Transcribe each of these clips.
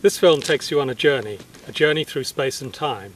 This film takes you on a journey through space and time.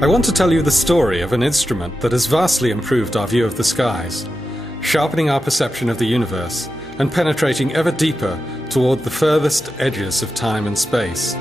I want to tell you the story of an instrument that has vastly improved our view of the skies, sharpening our perception of the universe and penetrating ever deeper toward the furthest edges of time and space.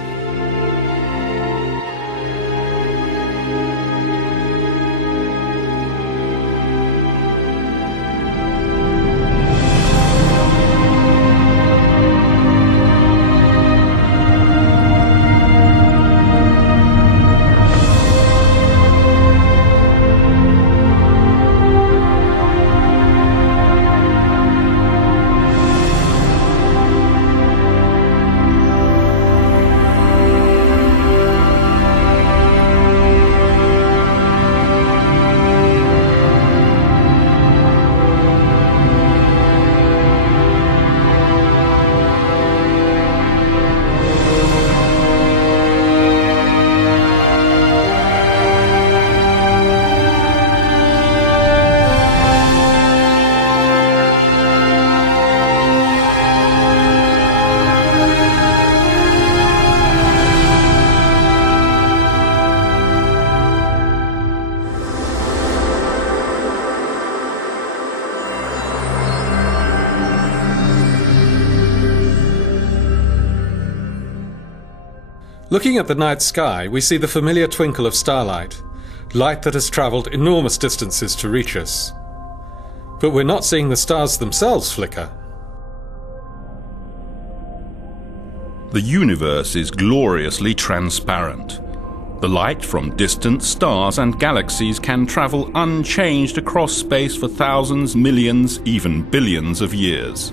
Looking at the night sky, we see the familiar twinkle of starlight, light that has travelled enormous distances to reach us. But we're not seeing the stars themselves flicker. The universe is gloriously transparent. The light from distant stars and galaxies can travel unchanged across space for thousands, millions, even billions of years.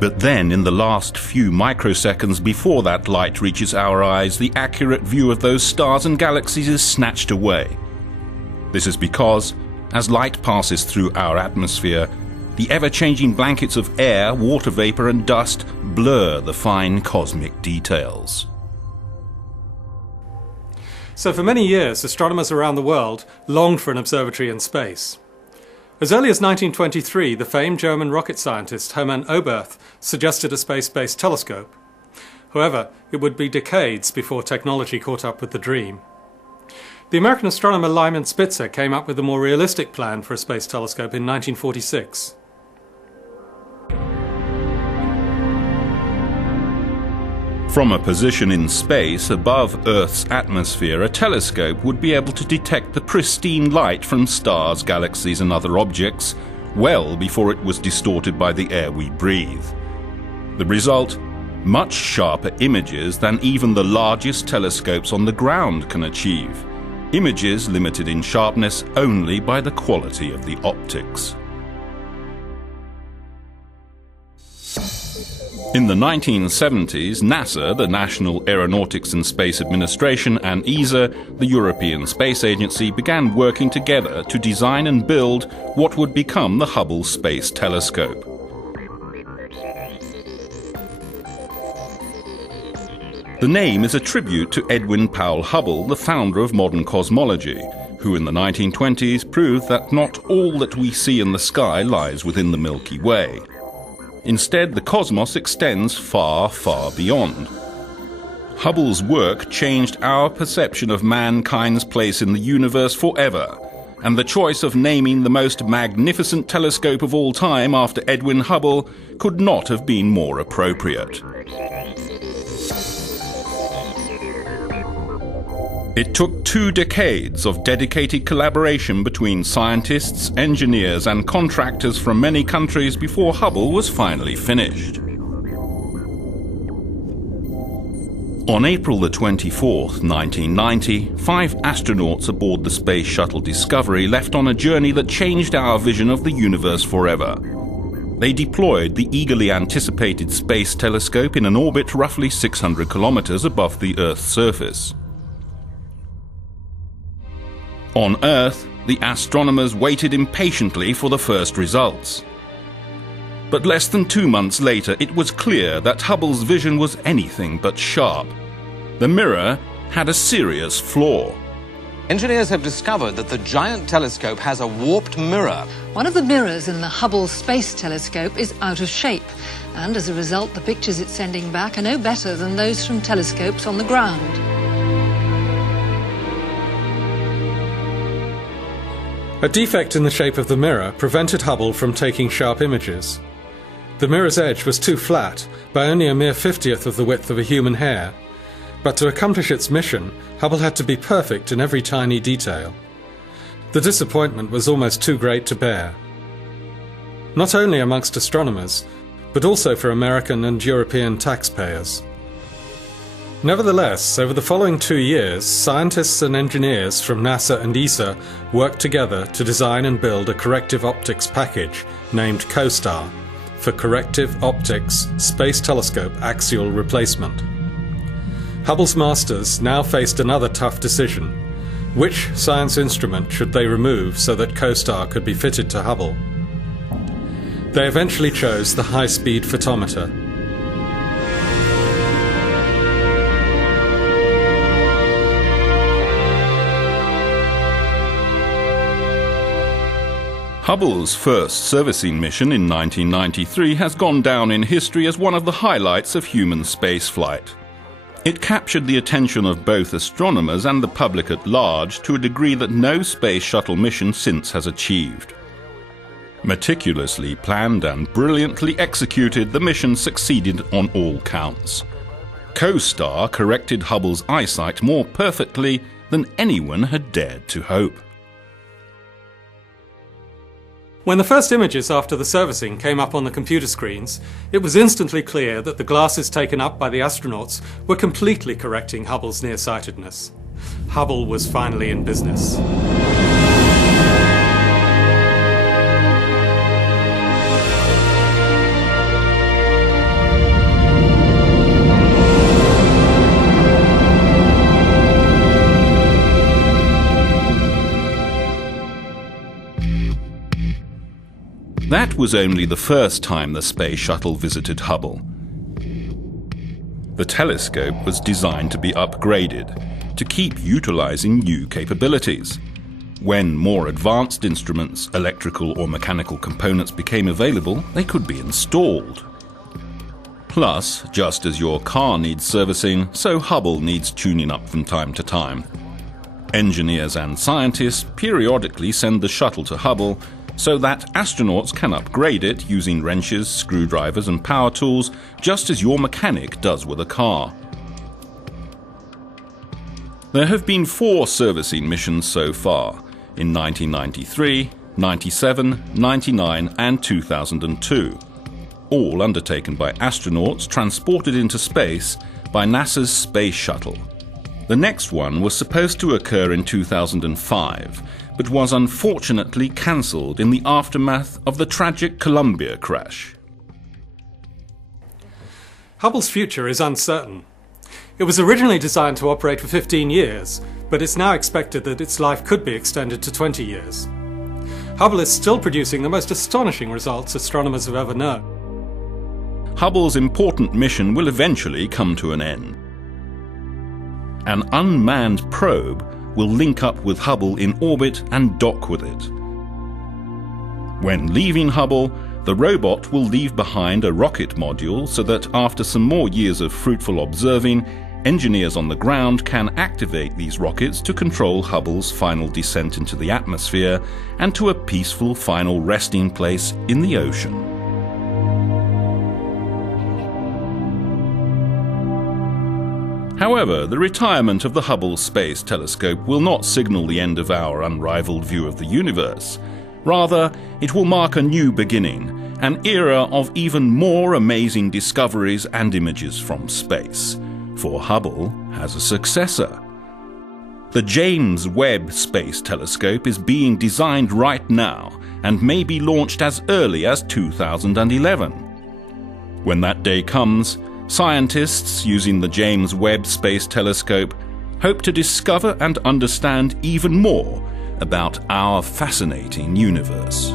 But then, in the last few microseconds before that light reaches our eyes, the accurate view of those stars and galaxies is snatched away. This is because, as light passes through our atmosphere, the ever-changing blankets of air, water vapor and dust blur the fine cosmic details. So for many years, astronomers around the world longed for an observatory in space. As early as 1923, the famed German rocket scientist Hermann Oberth suggested a space-based telescope. However, it would be decades before technology caught up with the dream. The American astronomer Lyman Spitzer came up with a more realistic plan for a space telescope in 1946. From a position in space above Earth's atmosphere, a telescope would be able to detect the pristine light from stars, galaxies and other objects well before it was distorted by the air we breathe. The result? Much sharper images than even the largest telescopes on the ground can achieve. Images limited in sharpness only by the quality of the optics. In the 1970s, NASA, the National Aeronautics and Space Administration, and ESA, the European Space Agency, began working together to design and build what would become the Hubble Space Telescope. The name is a tribute to Edwin Hubble, the founder of modern cosmology, who in the 1920s proved that not all that we see in the sky lies within the Milky Way. Instead, the cosmos extends far, far beyond. Hubble's work changed our perception of mankind's place in the universe forever, and the choice of naming the most magnificent telescope of all time after Edwin Hubble could not have been more appropriate. It took 2 decades of dedicated collaboration between scientists, engineers and contractors from many countries before Hubble was finally finished. On April the 24th, 1990, 5 astronauts aboard the Space Shuttle Discovery left on a journey that changed our vision of the universe forever. They deployed the eagerly anticipated space telescope in an orbit roughly 600 kilometers above the Earth's surface. On Earth, the astronomers waited impatiently for the first results. But less than 2 months later, it was clear that Hubble's vision was anything but sharp. The mirror had a serious flaw. Engineers have discovered that the giant telescope has a warped mirror. One of the mirrors in the Hubble Space Telescope is out of shape, and as a result, the pictures it's sending back are no better than those from telescopes on the ground. A defect in the shape of the mirror prevented Hubble from taking sharp images. The mirror's edge was too flat, by only a mere 50th of the width of a human hair. But to accomplish its mission, Hubble had to be perfect in every tiny detail. The disappointment was almost too great to bear. Not only amongst astronomers, but also for American and European taxpayers. Nevertheless, over the following 2 years, scientists and engineers from NASA and ESA worked together to design and build a corrective optics package named COSTAR, for Corrective Optics Space Telescope Axial Replacement. Hubble's masters now faced another tough decision. Which science instrument should they remove so that COSTAR could be fitted to Hubble? They eventually chose the high-speed photometer. Hubble's first servicing mission in 1993 has gone down in history as one of the highlights of human spaceflight. It captured the attention of both astronomers and the public at large to a degree that no space shuttle mission since has achieved. Meticulously planned and brilliantly executed, the mission succeeded on all counts. COSTAR corrected Hubble's eyesight more perfectly than anyone had dared to hope. When the first images after the servicing came up on the computer screens, it was instantly clear that the glasses taken up by the astronauts were completely correcting Hubble's nearsightedness. Hubble was finally in business. That was only the first time the space shuttle visited Hubble. The telescope was designed to be upgraded, to keep utilizing new capabilities. When more advanced instruments, electrical or mechanical components became available, they could be installed. Plus, just as your car needs servicing, so Hubble needs tuning up from time to time. Engineers and scientists periodically send the shuttle to Hubble so that astronauts can upgrade it using wrenches, screwdrivers and power tools, just as your mechanic does with a car. There have been 4 servicing missions so far, in 1993, 97, 99 and 2002, all undertaken by astronauts transported into space by NASA's Space Shuttle. The next one was supposed to occur in 2005, but was unfortunately cancelled in the aftermath of the tragic Columbia crash. Hubble's future is uncertain. It was originally designed to operate for 15 years, but it's now expected that its life could be extended to 20 years. Hubble is still producing the most astonishing results astronomers have ever known. Hubble's important mission will eventually come to an end. An unmanned probe will link up with Hubble in orbit and dock with it. When leaving Hubble, the robot will leave behind a rocket module so that after some more years of fruitful observing, engineers on the ground can activate these rockets to control Hubble's final descent into the atmosphere and to a peaceful final resting place in the ocean. However, the retirement of the Hubble Space Telescope will not signal the end of our unrivaled view of the universe. Rather, it will mark a new beginning, an era of even more amazing discoveries and images from space. for Hubble has a successor. The James Webb Space Telescope is being designed right now and may be launched as early as 2011. When that day comes, scientists using the James Webb Space Telescope hope to discover and understand even more about our fascinating universe.